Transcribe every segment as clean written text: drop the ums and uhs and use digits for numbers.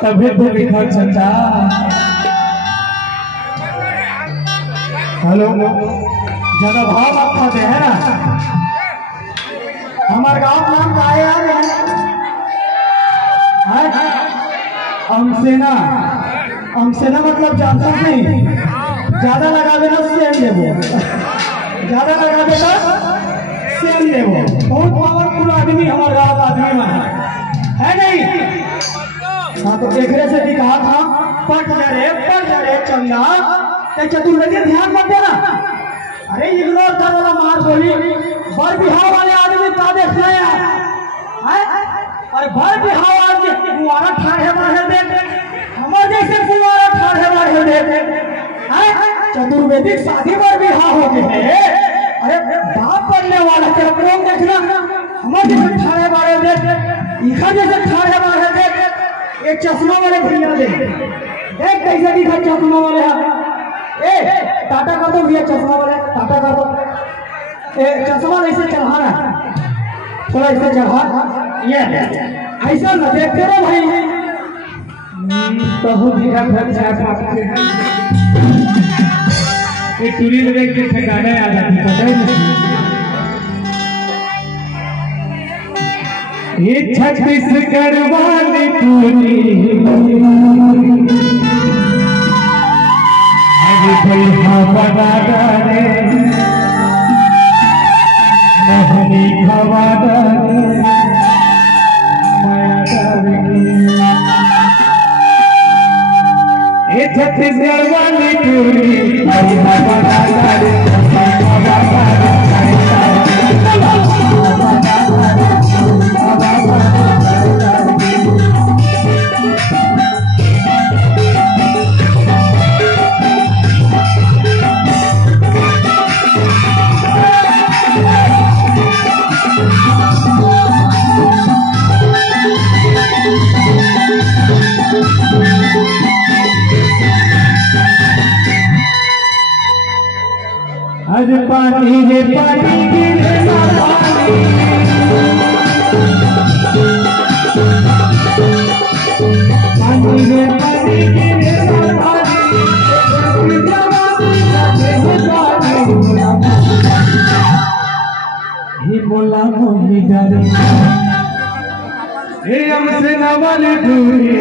तभी तो लिखा चचा। हेलो ज्यादा भाव आप खाते हैं ना। हमारे गांव नाम का है यार हमसेना। हमसेना मतलब जासूस नहीं। ज्यादा लगा देना सेम देवो। ज्यादा लगा देना सेम देवो। बहुत पावरफुल आदमी हमारे गांव का आदमी है नहीं। हाँ तो एक से भी कहा था पढ़ जा रे चंदा चतुर्वेदी ध्यान मत देना। अरे इग्नोर कर वाला मार बोली बर बिहार वाले आदमी का देखना यार। अरे बर बिहार वाले कुंवारा ठाढ़े बाढ़े दे हमारे जैसे कुंवारा ठाढ़े बाढ़े दे चतुर्वेदी शादी पर बिहार हो गए। अरे बाप बनने वाला तेरा प्रेम देखना हमारे जैसे ठाढ़े बाढ़े दे इखा जैसे ठाढ़े बाढ़े दे। एक चश्मा वाले भैया देख कैसे दिखा चश्मा वाले। ए टाटा कर दो भैया चश्मा वाले टाटा कर दो। ए चश्मा ऐसे चढ़ाना थोड़ा ऐसे चढ़ा ये ऐसा न देखते रहो भाई। बहुत दिखा ये टूरी में देख के ठिकाने आ जाती पता ही नहीं। ये छत्तीसगढ़ वाली टूरी कोई हवा डाले मोहनी हवा डाले माया डाले। ये छत्तीसगढ़ वाली टूरी कोई हवा डाले आज पानी रे पानी गिरे ना पानी पानी रे पानी गिरे ना पानी ही बोला मोही डरे हे हमसे न वाले दूरी।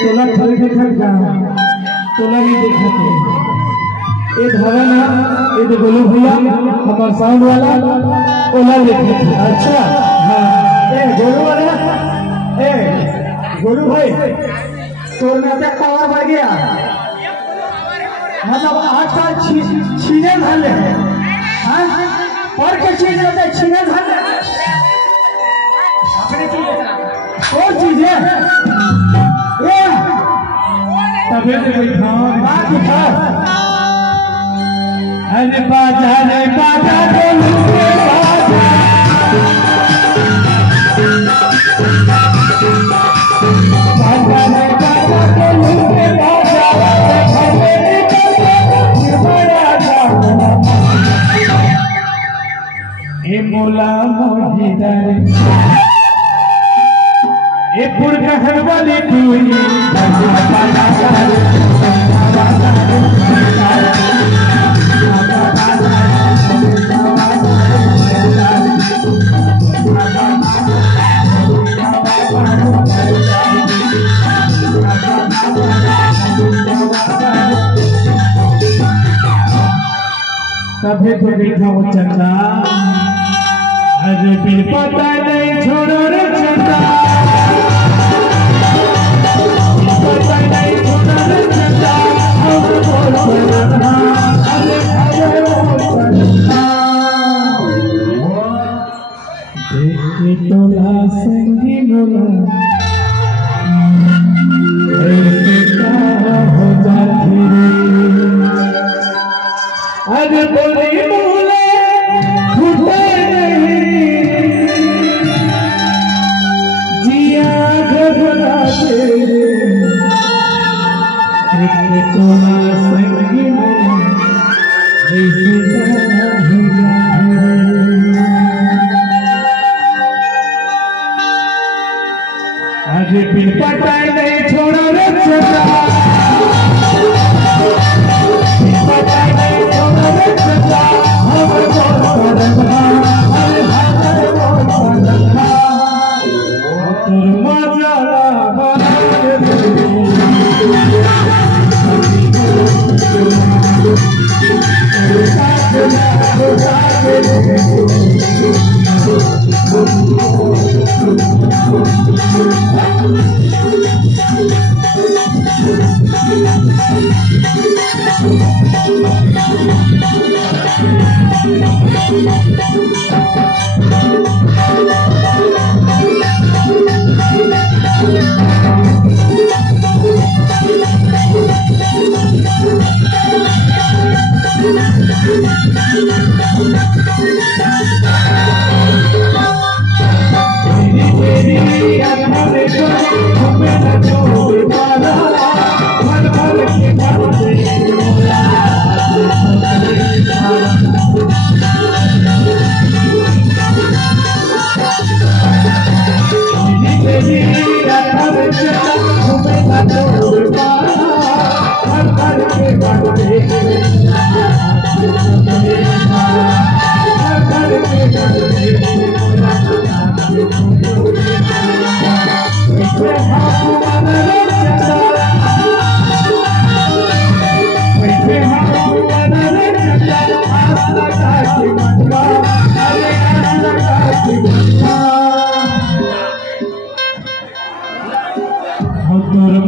तोला खल देखत जा तोला नहीं देखते ये धवन ये तो गोलू भैया हमार साउंड वाला ओला देखते। अच्छा हाँ ए गोलू वाला ए गोलू भाई तोर में क्या पावर बढ़ गया। मतलब आजकल छीने धन है पर के चीज रहता है छीने धन और चीज है तबे अरे बाजा रे बाजा बोलू रे बाजा रे बाजा बोलू रे ए मोला मोही डरे ये पुरखन वाली टूरी तभी तो देखा वो चंदा। अरे बिन पता नहीं छोड़ो रे चंदा पता नहीं छोड़ो रे चंदा।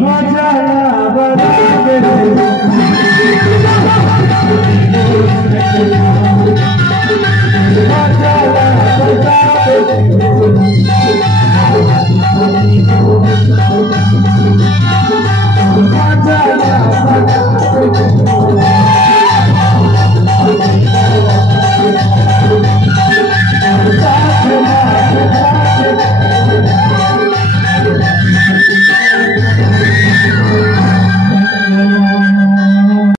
मजा